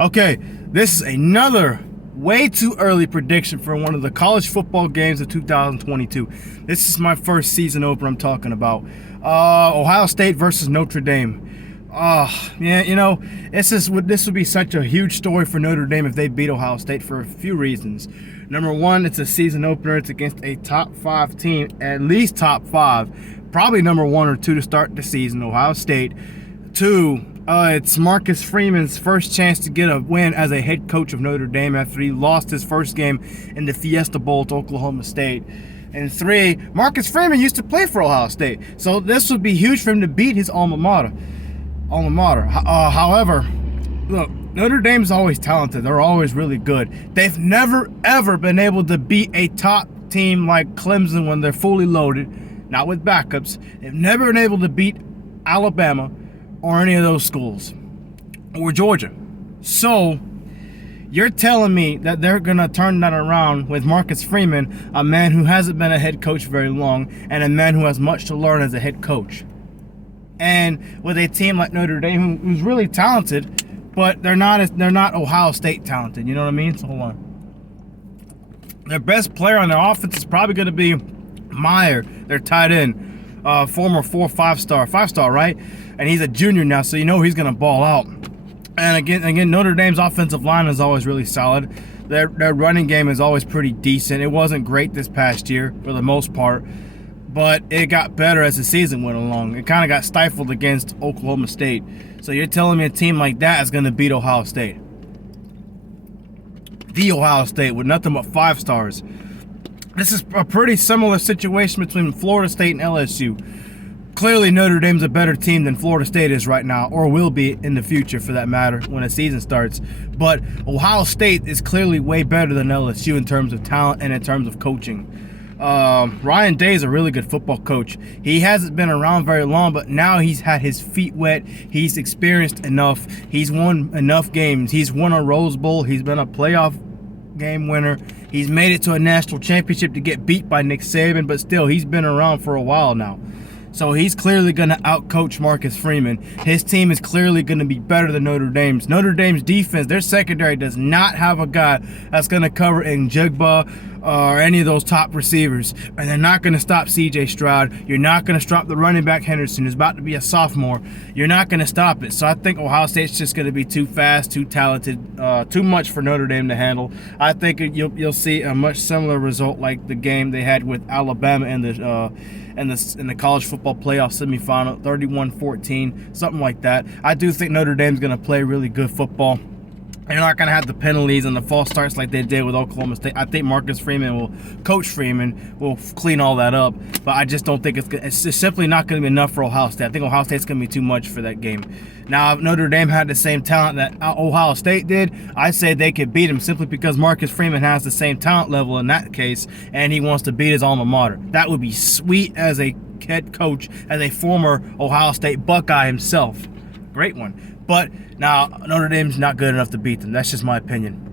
Okay, this is another way too early prediction for one of the college football games of 2022. This is my first season opener I'm talking about. Ohio State versus Notre Dame. This would be such a huge story for Notre Dame if they beat Ohio State for a few reasons. Number one, it's a season opener. It's against a top 5 team, at least top 5, probably number 1 or 2 to start the season, Ohio State. 2, it's Marcus Freeman's first chance to get a win as a head coach of Notre Dame after he lost his first game in the Fiesta Bowl to Oklahoma State. And 3, Marcus Freeman used to play for Ohio State, so this would be huge for him to beat his alma mater. However, look, Notre Dame's always talented. They're always really good. They've never, ever been able to beat a top team like Clemson when they're fully loaded, not with backups. They've never been able to beat Alabama or any of those schools, or Georgia. So you're telling me that they're going to turn that around with Marcus Freeman, a man who hasn't been a head coach very long, and a man who has much to learn as a head coach. And with a team like Notre Dame, who's really talented, but they're not Ohio State talented. You know what I mean? So hold on. Their best player on their offense is probably going to be Meyer, their tight end. Former 5-star, right? And he's a junior now, so you know he's going to ball out. And again, Notre Dame's offensive line is always really solid. Their running game is always pretty decent. It wasn't great this past year for the most part, but it got better as the season went along. It kind of got stifled against Oklahoma State. So you're telling me a team like that is going to beat Ohio State? The Ohio State with nothing but 5 stars. This is a pretty similar situation between Florida State and LSU. Clearly, Notre Dame's a better team than Florida State is right now, or will be in the future for that matter when the season starts. But Ohio State is clearly way better than LSU in terms of talent and in terms of coaching. Ryan Day is a really good football coach. He hasn't been around very long, but now he's had his feet wet. He's experienced enough. He's won enough games. He's won a Rose Bowl. He's been a playoff game winner. He's made it to a national championship to get beat by Nick Saban, but still, he's been around for a while now. So he's clearly going to outcoach Marcus Freeman. His team is clearly going to be better than Notre Dame's. Notre Dame's defense, their secondary does not have a guy that's going to cover Njigba or any of those top receivers. And they're not going to stop C.J. Stroud. You're not going to stop the running back Henderson, who's about to be a sophomore. You're not going to stop it. So I think Ohio State's just going to be too fast, too talented, too much for Notre Dame to handle. I think you'll see a much similar result like the game they had with Alabama in the college football playoff semifinal, 31-14, something like that. I do think Notre Dame's going to play really good football. They're not going to have the penalties and the false starts like they did with Oklahoma State. I think Coach Freeman will clean all that up, but I just don't think it's just simply not going to be enough for Ohio State. I think Ohio State's going to be too much for that game. Now, if Notre Dame had the same talent that Ohio State did, I say they could beat him simply because Marcus Freeman has the same talent level in that case, and he wants to beat his alma mater. That would be sweet as a head coach, as a former Ohio State Buckeye himself. Great one. But now Notre Dame's not good enough to beat them. That's just my opinion.